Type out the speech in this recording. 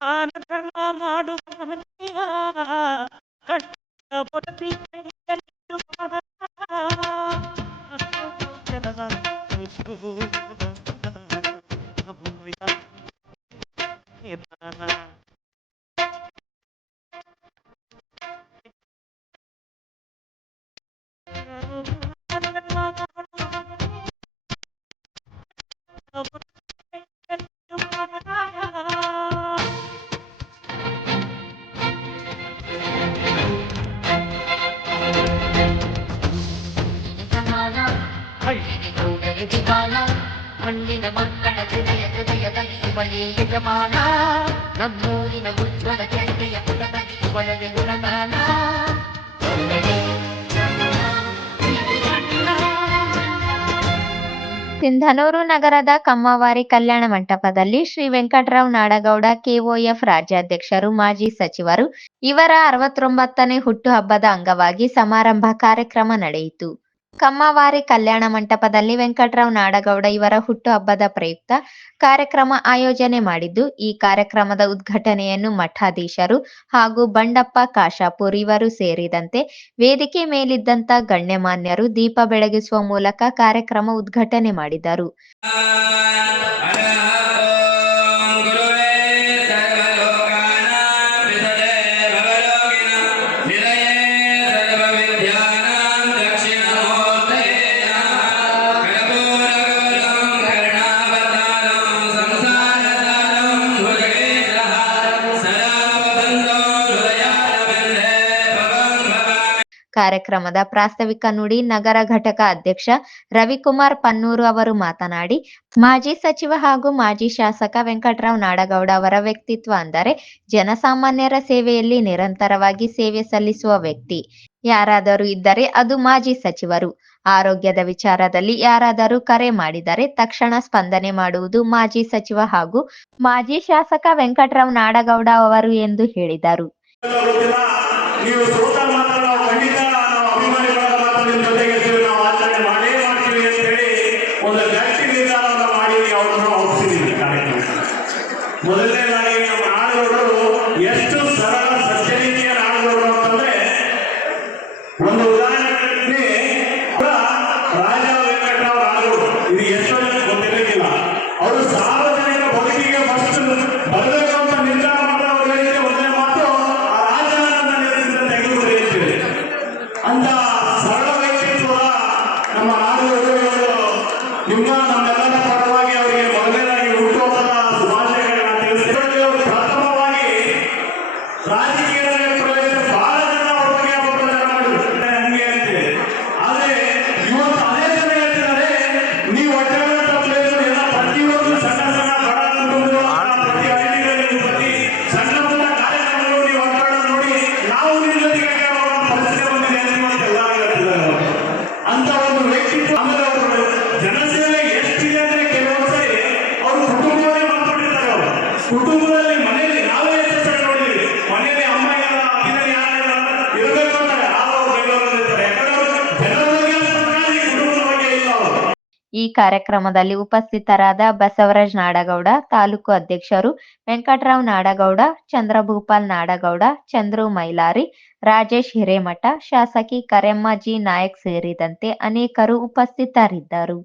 ದಾನ ಧರ್ಮ ಮಾಡುವ ಮನೆಯ ಕಷ್ಟಪಟ್ಟು ಮಣ್ಣಿನ ಮಕ್ಕಳ ಹೃದಯದಲ್ಲಿ ಮನೆ ಯಜಮಾನ ನಮ್ಮೂರಿನ ಉಜ್ವಲ ಜನತೆಯ ಪುಟದಲ್ಲಿ ಒಳಗೆ ಗುಣಗಾನ ಸಿಂಧನೂರು ನಗರದ ಕಮ್ಮವಾರಿ ಕಲ್ಯಾಣ ಮಂಟಪದಲ್ಲಿ ಶ್ರೀ ವೆಂಕಟರಾವ್ ನಾಡಗೌಡ ಕೆಒಎಫ್ ರಾಜ್ಯಾಧ್ಯಕ್ಷರು ಮಾಜಿ ಸಚಿವರು ಇವರ 69ನೇ ಹುಟ್ಟುಹಬ್ಬದ ಅಂಗವಾಗಿ ಸಮಾರಂಭ ಕಾರ್ಯಕ್ರಮ ನಡೆಯಿತು. ಕಮ್ಮವಾರಿ ಕಲ್ಯಾಣ ಮಂಟಪದಲ್ಲಿ ವೆಂಕಟರಾವ್ ನಾಡಗೌಡ ಇವರ ಹುಟ್ಟುಹಬ್ಬದ ಪ್ರಯುಕ್ತ ಕಾರ್ಯಕ್ರಮ ಆಯೋಜನೆ ಮಾಡಿದ್ದು, ಈ ಕಾರ್ಯಕ್ರಮದ ಉದ್ಘಾಟನೆಯನ್ನು ಮಠಾಧೀಶರು ಹಾಗೂ ಬಂಡಪ್ಪ ಕಾಶಾಪುರ್ ಇವರು ಸೇರಿದಂತೆ ವೇದಿಕೆ ಮೇಲಿದ್ದಂತ ಗಣ್ಯಮಾನ್ಯರು ದೀಪ ಬೆಳಗಿಸುವ ಮೂಲಕ ಕಾರ್ಯಕ್ರಮ ಉದ್ಘಾಟನೆ ಮಾಡಿದರು. ಕಾರ್ಯಕ್ರಮದ ಪ್ರಾಸ್ತಾವಿಕ ನುಡಿ ನಗರ ಘಟಕ ಅಧ್ಯಕ್ಷ ರವಿಕುಮಾರ್ ಪನ್ನೂರು ಅವರು ಮಾತನಾಡಿ, ಮಾಜಿ ಸಚಿವ ಹಾಗೂ ಮಾಜಿ ಶಾಸಕ ವೆಂಕಟರಾವ್ ನಾಡಗೌಡ ಅವರ ವ್ಯಕ್ತಿತ್ವ ಅಂದರೆ ಜನಸಾಮಾನ್ಯರ ಸೇವೆಯಲ್ಲಿ ನಿರಂತರವಾಗಿ ಸೇವೆ ಸಲ್ಲಿಸುವ ವ್ಯಕ್ತಿ. ಯಾರಾದರೂ ಇದ್ದರೆ ಅದು ಮಾಜಿ ಸಚಿವರು. ಆರೋಗ್ಯದ ವಿಚಾರದಲ್ಲಿ ಯಾರಾದರೂ ಕರೆ ಮಾಡಿದರೆ ತಕ್ಷಣ ಸ್ಪಂದನೆ ಮಾಡುವುದು ಮಾಜಿ ಸಚಿವ ಹಾಗೂ ಮಾಜಿ ಶಾಸಕ ವೆಂಕಟರಾವ್ ನಾಡಗೌಡ ಅವರು ಎಂದು ಹೇಳಿದರು. ಮೊದಲನೇದಾಗಿ ನಮ್ಮ ನಾಡಗೌಡರು ಎಷ್ಟು ಸರಳ ಸಜ್ಜನಿಕೆಯ ನಾಡಗೌಡರು ಅಂತಂದ್ರೆ, ಒಂದು ಉದಾಹರಣೆ ರಾಜ ವೆಂಕಟರಾವ್ ನಾಡಗೌಡರು, ಇದು ಎಷ್ಟೋ ಜನ ಗೊತ್ತಿರಲಿಕ್ಕಿಲ್ಲ. ಅವರು ಸಾರ್ವಜನಿಕ ಬದುಕಿಗೆ ಫಸ್ಟ್ ಬರಬೇಕು ಅಂತ ನಿರ್ಧಾರ ಮಾಡಿದವರಿಗೆ ಒಂದೇ ಮಾತು, ಆ ರಾಜನನ್ನ ನೆಲೆಸಿದ ತೆಗೆದುಕೊಳ್ಳಿ ಅಂತೇಳಿ. ಅಂತ ಸರಳ ವ್ಯಕ್ತಿತ್ವ ನಮ್ಮ ನಾಡಗೌಡರು. ನಿಮ್ಮ ನಮ್ಮೆಲ್ಲರ ಪರವಾಗಿ ಅವರಿಗೆ ಮೊದಲನೇದಾಗಿ ಹುಟ್ಟುಹಬ್ಬದ ಶುಭಾಶಯಗಳನ್ನ ತಿಳಿಸಿ. ಪ್ರಥಮವಾಗಿ ರಾಜಕೀಯದಲ್ಲಿ ಪ್ರವೇಶ ಬಹಳ ಜನ ಅವ್ರ ಬಗ್ಗೆ ಅಪಪ್ರಚಾರ ಮಾಡಿದ್ರು ಹಂಗೆ ಅಂತೇಳಿ. ಆದ್ರೆ ಇವತ್ತು ಅದೇ ಜನ ಹೇಳ್ತಿದ್ದಾರೆ, ನೀವು ಒಟ್ಟಾದಂತ ಪ್ಲೇಸ್ ಎಲ್ಲ ಪ್ರತಿಯೊಂದು ಸಣ್ಣ ಸಣ್ಣ ಬಡ ಕುಟುಂಬಗಳು ಪ್ರತಿ ಹಳ್ಳಿಗಳಲ್ಲಿ ಪ್ರತಿ ಸಣ್ಣ ಪುಟ್ಟ ಕಾರ್ಯಕ್ರಮಗಳು ನೀವು ಒಟ್ಟಾಡೋದು ನೋಡಿ ನಾವು ನಿಮ್ಮ ಜೊತೆಗೆ ಪರಿಸ್ಥಿತಿ ಬಂದಿದೆ ಅಂತ ಎಲ್ಲ ಹೇಳ್ತಿದ್ದಾರೆ. ಅಂತ ಒಂದು ವ್ಯಕ್ತಿತ್ವ. ಆಮೇಲೆ ಅವರು ಜನಸೇವೆ ಎಷ್ಟಿದೆ ಅಂದ್ರೆ ಕೆಲವೊಂದು ಸರಿ ಅವರು ಕುಟುಂಬವನ್ನೇ ಮಾಡ್ಕೊಂಡಿರ್ತಾರೆ. ಅವರು ಕುಟುಂಬದಲ್ಲಿ ಮನೆಯಲ್ಲಿ ನಾವೇ ಎಷ್ಟು ಸರಿ ನೋಡಿದ್ವಿ, ಮನೆಯಲ್ಲಿ ಅಮ್ಮ ಇಲ್ಲ, ಅಪ್ಪಿನಲ್ಲಿ ಯಾರಿಲ್ಲ ಇರಬೇಕು ಅಂತಾರೆ. ಅವರು ಬೆಂಗಳೂರಲ್ಲಿ ಯಾಕಂದ್ರೆ ಜನರ ಬಗ್ಗೆ ಈ ಕುಟುಂಬದ ಬಗ್ಗೆ ಇಲ್ಲ ಅವರು. ಈ ಕಾರ್ಯಕ್ರಮದಲ್ಲಿ ಉಪಸ್ಥಿತರಾದ ಬಸವರಾಜ್ ನಾಡಗೌಡ, ತಾಲೂಕು ಅಧ್ಯಕ್ಷರು ವೆಂಕಟರಾವ್ ನಾಡಗೌಡ, ಚಂದ್ರಭೂಪಾಲ್ ನಾಡಗೌಡ, ಚಂದ್ರು ಮೈಲಾರಿ, ರಾಜೇಶ್ ಹಿರೇಮಠ, ಶಾಸಕಿ ಕರೆಮ್ಮ ಜಿ ನಾಯಕ್ ಸೇರಿದಂತೆ ಅನೇಕರು ಉಪಸ್ಥಿತರಿದ್ದರು.